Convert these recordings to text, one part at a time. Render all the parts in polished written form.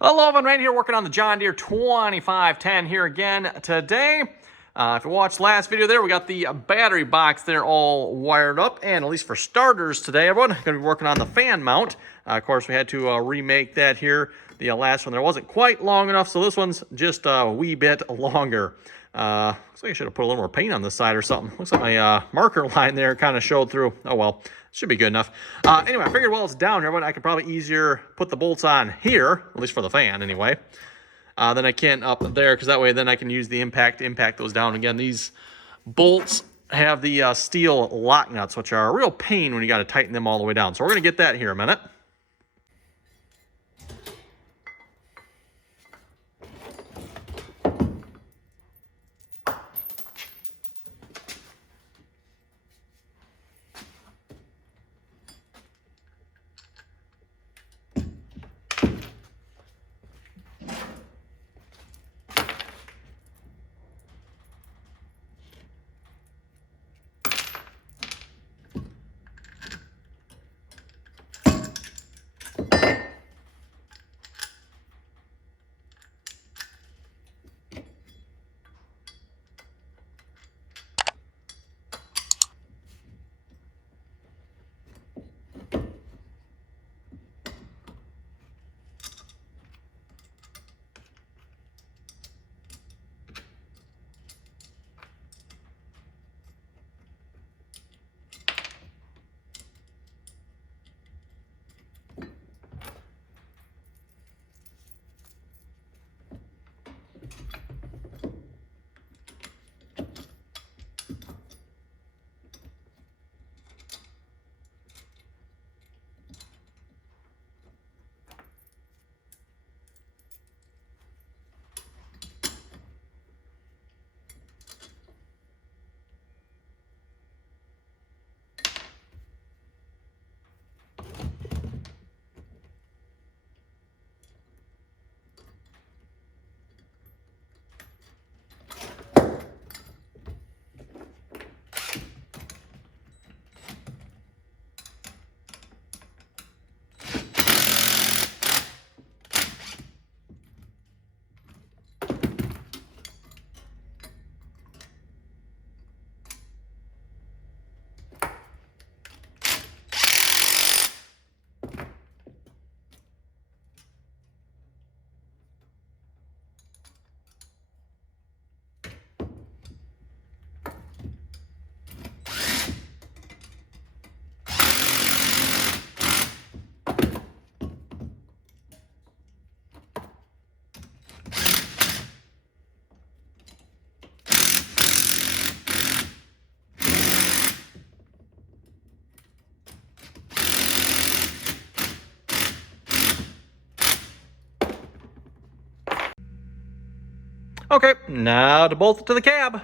Hello, everyone. Right here working on the John Deere 2510 here again today. If you watched last video there, we got the battery box there all wired up. And at least for starters today, everyone, going to be working on the fan mount. Of course, we had to remake that here. The last one there wasn't quite long enough, so this one's just a wee bit longer. Looks like I should have put a little more paint on this side or something. Looks like my marker line there kind of showed through. Oh well, should be good enough. Anyway, I figured while it's down here, I could probably easier put the bolts on here, at least for the fan anyway, than I can up there, because that way then I can use the impact to impact those down. Again, these bolts have the steel lock nuts, which are a real pain when you got to tighten them all the way down. So we're going to get that here in a minute. Okay, now to bolt it to the cab.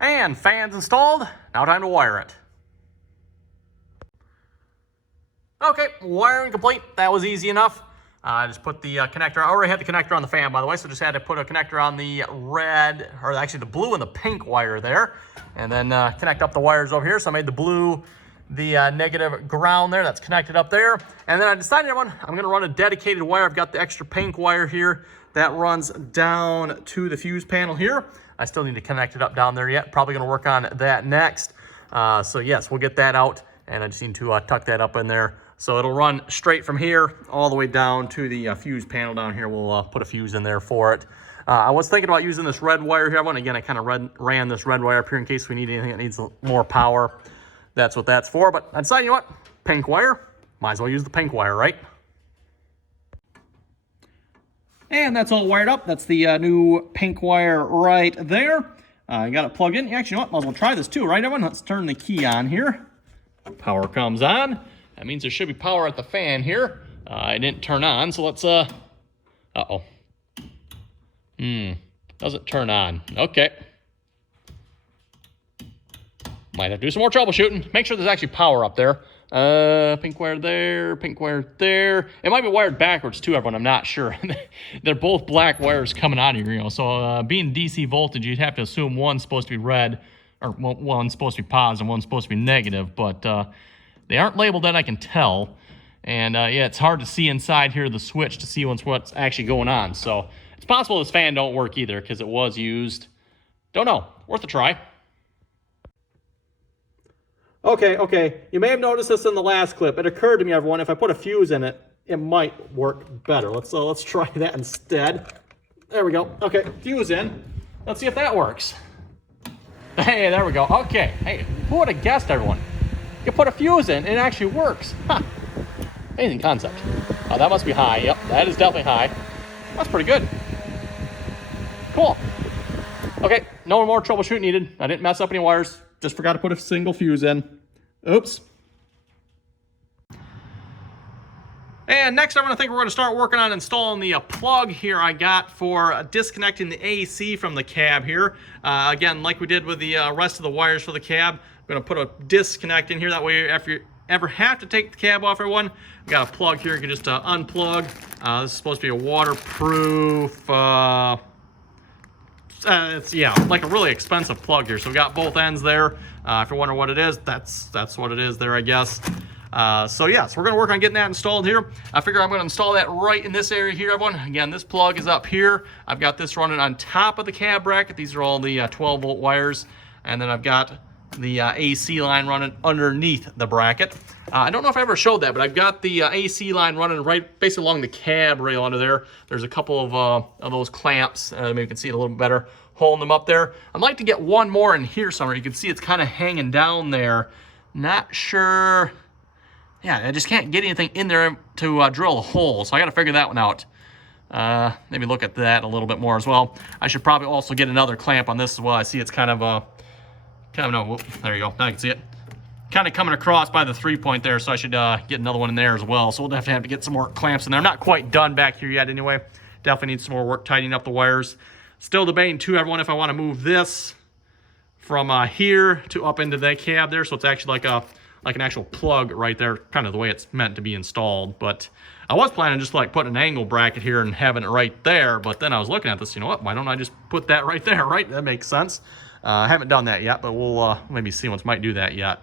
And fans installed. Now time to wire it. Okay, wiring complete. That was easy enough. I just put the connector. I already had the connector on the fan, by the way, so just had to put a connector on the red, or actually the blue and the pink wire there, and then connect up the wires over here. So I made the blue the negative ground there that's connected up there. And then I decided I'm going to run a dedicated wire. I've got the extra pink wire here that runs down to the fuse panel here. I still need to connect it up down there yet. Probably going to work on that next. So yes, we'll get that out, and I just need to tuck that up in there. So it'll run straight from here all the way down to the fuse panel down here. We'll put a fuse in there for it. I was thinking about using this red wire here. Again, I kind of ran this red wire up here in case we need anything that needs more power. That's what that's for. But I decided, you know what? Pink wire. Might as well use the pink wire, right? And that's all wired up. That's the new pink wire right there. You got it plugged in. Actually, you know what? Might as well try this too, right, everyone? Let's turn the key on here. Power comes on. That means there should be power at the fan here. It didn't turn on, so let's, uh-oh. Doesn't turn on. Okay. Might have to do some more troubleshooting. Make sure there's actually power up there. Pink wire there, pink wire there. It might be wired backwards too, everyone. I'm not sure. They're both black wires coming out of here, you know. So being DC voltage, you'd have to assume one's supposed to be red, or one's supposed to be positive, one's supposed to be negative. But they aren't labeled that I can tell. And yeah, it's hard to see inside here the switch to see what's actually going on. So it's possible this fan don't work either because it was used. Don't know. Worth a try. Okay. You may have noticed this in the last clip. It occurred to me, everyone, if I put a fuse in it, it might work better. Let's try that instead. There we go. Okay, fuse in. Let's see if that works. Hey, there we go. Okay. Hey, who would have guessed, everyone? You put a fuse in, and it actually works. Huh. Amazing concept. Oh, that must be high. Yep, that is definitely high. That's pretty good. Cool. Okay, no more troubleshoot needed. I didn't mess up any wires. Just forgot to put a single fuse in. Oops. And next, I think we're going to start working on installing the plug here I got for disconnecting the AC from the cab here. Again, like we did with the rest of the wires for the cab, I'm going to put a disconnect in here. That way, if you ever have to take the cab off, everyone, we got a plug here. You can just unplug. This is supposed to be a waterproof. It's, yeah, like a really expensive plug here. So we got both ends there. If you're wondering what it is, that's what it is there, I guess. So yeah, so we're going to work on getting that installed here. I figure I'm going to install that right in this area here, everyone. Again, this plug is up here. I've got this running on top of the cab bracket. These are all the 12-volt wires. And then I've got the AC line running underneath the bracket. I don't know if I ever showed that, but I've got the AC line running right basically along the cab rail under there. There's a couple of those clamps. Maybe you can see it a little bit better, holding them up there. I'd like to get one more in here somewhere. You can see it's kind of hanging down there. Not sure. Yeah, I just can't get anything in there to drill a hole, so I got to figure that one out. Maybe look at that a little bit more as well. I should probably also get another clamp on this as well. I see it's kind of no, there you go. Now you can see it. Kind of coming across by the 3-point there, so I should get another one in there as well. So we'll definitely have to get some more clamps in there. I'm not quite done back here yet anyway. Definitely need some more work tightening up the wires. Still debating too, everyone, if I want to move this from here to up into the cab there, so it's actually like an actual plug right there, kind of the way it's meant to be installed. But I was planning just like putting an angle bracket here and having it right there, but then I was looking at this, you know what, why don't I just put that right there, right? That makes sense. I haven't done that yet, but we'll maybe see once might do that yet.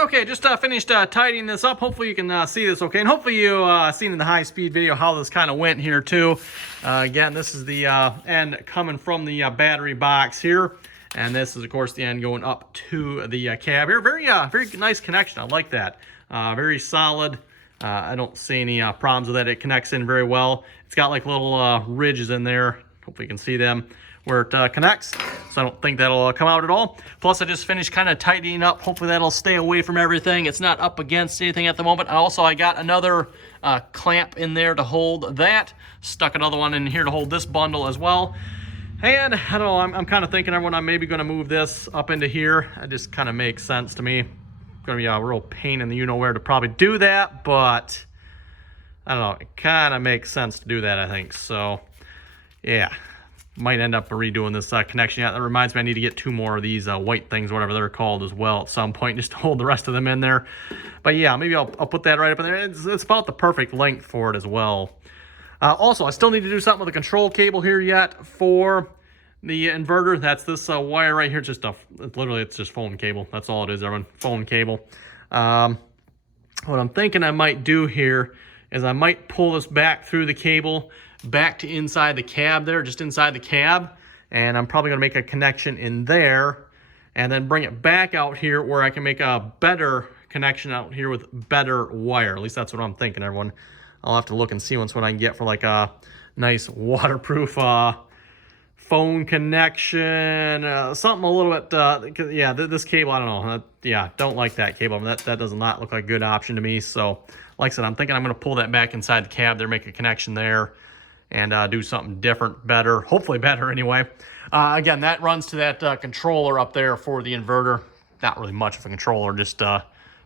Okay, just finished tidying this up. Hopefully you can see this okay. And hopefully you seen in the high-speed video how this kind of went here too. Again, this is the end coming from the battery box here. And this is, of course, the end going up to the cab here. Very nice connection. I like that. Very solid. I don't see any problems with that. It connects in very well. It's got like little ridges in there. Hopefully you can see them where it connects. So I don't think that'll come out at all. Plus I just finished kind of tidying up. Hopefully that'll stay away from everything. It's not up against anything at the moment. Also, I got another clamp in there to hold that. Stuck another one in here to hold this bundle as well. And I don't know, I'm kind of thinking everyone, I'm maybe gonna move this up into here. It just kind of makes sense to me. It's gonna be a real pain in the you-know-where to probably do that, but I don't know, it kind of makes sense to do that, I think. So yeah, might end up redoing this connection. Yeah, that reminds me, I need to get 2 more of these white things, whatever they're called, as well at some point, just to hold the rest of them in there. But yeah, maybe I'll put that right up in there. It's about the perfect length for it as well. Also, I still need to do something with the control cable here yet for the inverter. That's this wire right here. Just literally, it's just phone cable. That's all it is, everyone. Phone cable. What I'm thinking I might do here is I might pull this back through the cable back to inside the cab there, just inside the cab. And I'm probably going to make a connection in there and then bring it back out here where I can make a better connection out here with better wire. At least that's what I'm thinking, everyone. I'll have to look and see what I can get for like a nice waterproof phone connection, something a little bit, yeah, this cable, I don't know. Yeah, don't like that cable. That does not look like a good option to me. So, like I said, I'm thinking I'm going to pull that back inside the cab there, make a connection there, and do something different, better, hopefully better anyway. Again, that runs to that controller up there for the inverter. Not really much of a controller, just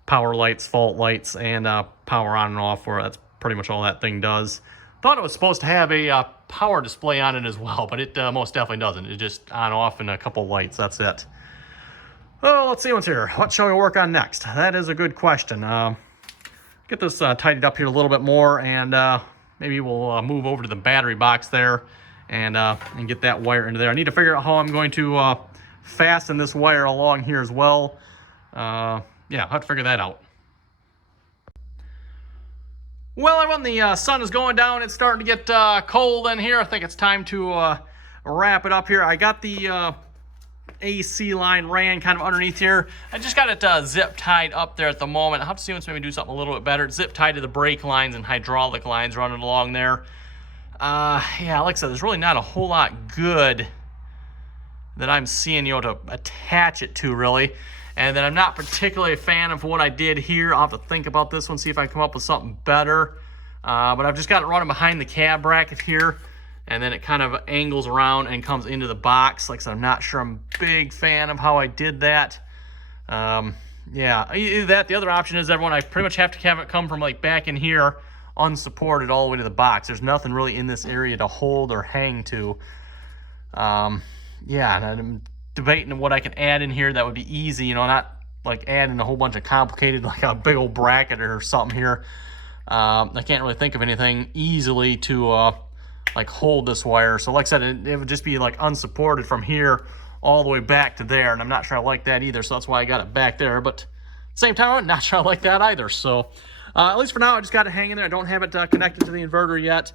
power lights, fault lights, and power on and off, where that's pretty much all that thing does. Thought it was supposed to have a power display on it as well, but it most definitely doesn't. It's just on, off, and a couple lights. That's it. Oh, let's see what's here. What shall we work on next? That is a good question. Get this tidied up here a little bit more, and maybe we'll move over to the battery box there and get that wire into there. I need to figure out how I'm going to fasten this wire along here as well. Yeah, I'll have to figure that out. Well, everyone, the sun is going down. It's starting to get cold in here. I think it's time to wrap it up here. I got the AC line ran kind of underneath here. I just got it zip tied up there at the moment. I'll have to see once maybe do something a little bit better. It's zip tied to the brake lines and hydraulic lines running along there. Yeah, like I said, there's really not a whole lot good that I'm seeing, to attach it to, really. And then I'm not particularly a fan of what I did here. I'll have to think about this one, see if I can come up with something better. But I've just got it running behind the cab bracket here, and then it kind of angles around and comes into the box. Like I said, I'm not sure I'm a big fan of how I did that. Yeah, either that. The other option is, everyone, I pretty much have to have it come from like back in here, unsupported, all the way to the box. There's nothing really in this area to hold or hang to. Yeah, and I'm debating what I can add in here that would be easy, not like adding a whole bunch of complicated, like a big old bracket or something here. I can't really think of anything easily to like hold this wire. So like I said, it would just be like unsupported from here all the way back to there, and I'm not sure I like that either, so that's why I got it back there. But at the same time, I'm not sure I like that either. So at least for now, I just got it hanging there. I don't have it connected to the inverter yet.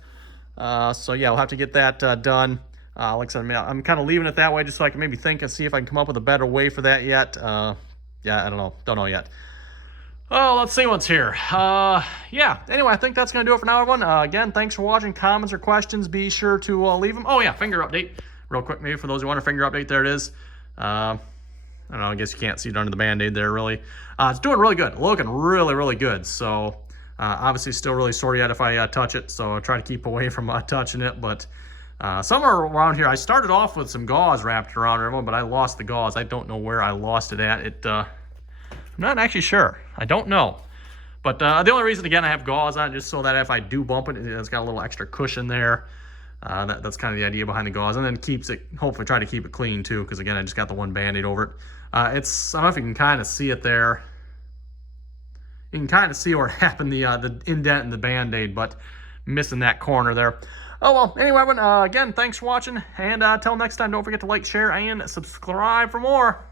So yeah, we'll have to get that done. Like I said, I'm kind of leaving it that way just so I can maybe think and see if I can come up with a better way for that yet. Yeah, I don't know yet. Oh, let's see what's here. Yeah, anyway, I think that's going to do it for now, everyone. Again, thanks for watching. Comments or questions, be sure to leave them. Oh, yeah, finger update. Real quick, maybe for those who want a finger update, there it is. I don't know, I guess you can't see it under the Band-Aid there, really. It's doing really good. Looking really, really good. So, obviously still really sore yet if I touch it, so I'll try to keep away from touching it, but somewhere around here, I started off with some gauze wrapped around everyone, but I lost the gauze. I don't know where I lost it at. I'm not actually sure. I don't know. But the only reason, again, I have gauze on it, just so that if I do bump it, it's got a little extra cushion there. That's kind of the idea behind the gauze. And then keeps it, hopefully try to keep it clean too, because again, I just got the one Band-Aid over it. I don't know if you can kind of see it there. You can kind of see where it happened, the indent in the Band-Aid, but missing that corner there. Oh, well, anyway, again, thanks for watching, and until next time, don't forget to like, share, and subscribe for more.